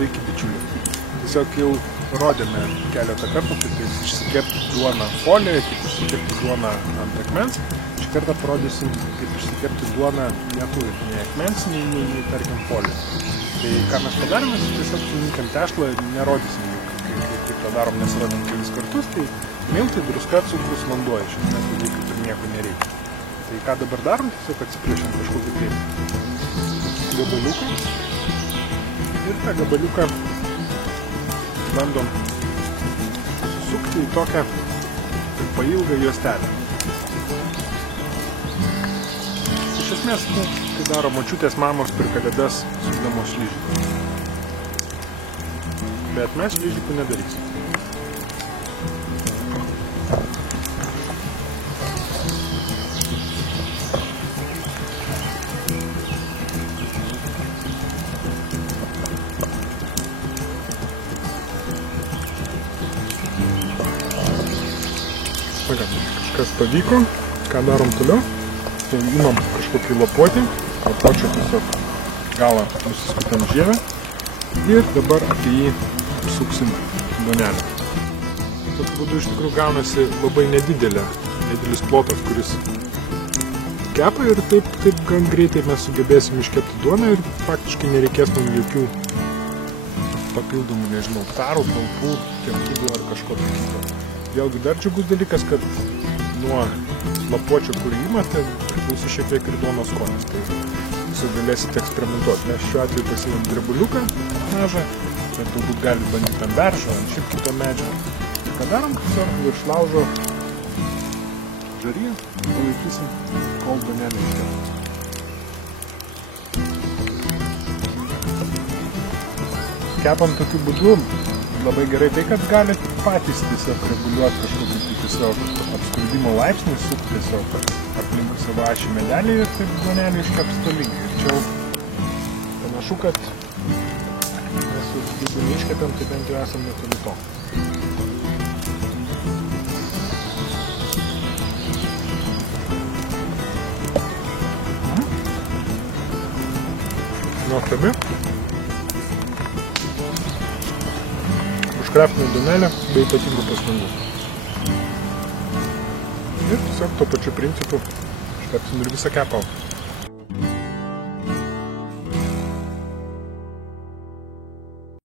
Sveiki, bičiuliai. Tiesiog jau rodėme keletą kartų, kaip išsikepti duoną folijoje, kaip išsikepti duoną ant akmens. Šį kartą parodysim, kaip išsikepti duoną neturint nei akmens, nei tarkim foliją. Tai ką mes padarėme, tiesiog suminkam tešlą, nerodysim, kaip tą darom, nes rodėm kelis kartus. Tai miltai, druska, cukrus, vanduo, iš esmės daugiau kaip ir nieko nereikia. Tai ką dabar darom, tiesiog atsiplėšiam kažkokį tai gabaliuką. Ir tą gabaliuką bandom sukti į tokią pailgą juostelę. Iš esmės, tai daro močiutės mamos per kalėdas sukdamos šlyžikus. Bet mes šlyžikų nedarysim. Kažkas pavyko, ką darom toliau, tai imam kažkokį lapuotį, lapuočio tiesiog galą nusiskutam žievę ir dabar apie jį apsuksim duonelę. Tokiu būdu iš tikrųjų gaunasi labai nedidelis plotas, kuris kepa ir taip gan greitai mes sugebėsim iškepti duoną ir faktiškai nereikės mums jokių papildomų, nežinau, tarų, talpų, keptuvų ar kažko kito. Vėlgi dar džiugus dalykas, kad nuo lapuočio kūrimo priklauso šiek tiek ir duonos skonis, tai jūs galėsite eksperimentuoti. Mes šiuo atveju pasiėmėm drebuliuką mažą, bet galbūt galite bandyti ant beržo, ant šiaip kito medžio. Tai ką darom, tiesiog virš laužo žarį palaikysim, kol duonelė iškepa. Kepam tokiu būdu labai gerai tai, kad galite patys tiesiog reguliuoti kažkokį tiesiog apskurdimo laipsnį, sukti tiesiog aplinkui savo ašį medelį ir taip duonelį iškeps tolygiai. Ir čia panašu, kad mes jeigu neiškepiam, tai bent jau esam netoli to. Nuostabi. Užkraptinę duonelę be ypatingų pastangų. Ir tiesiog tuo pačiu principu iškepsim ir visą kepalą.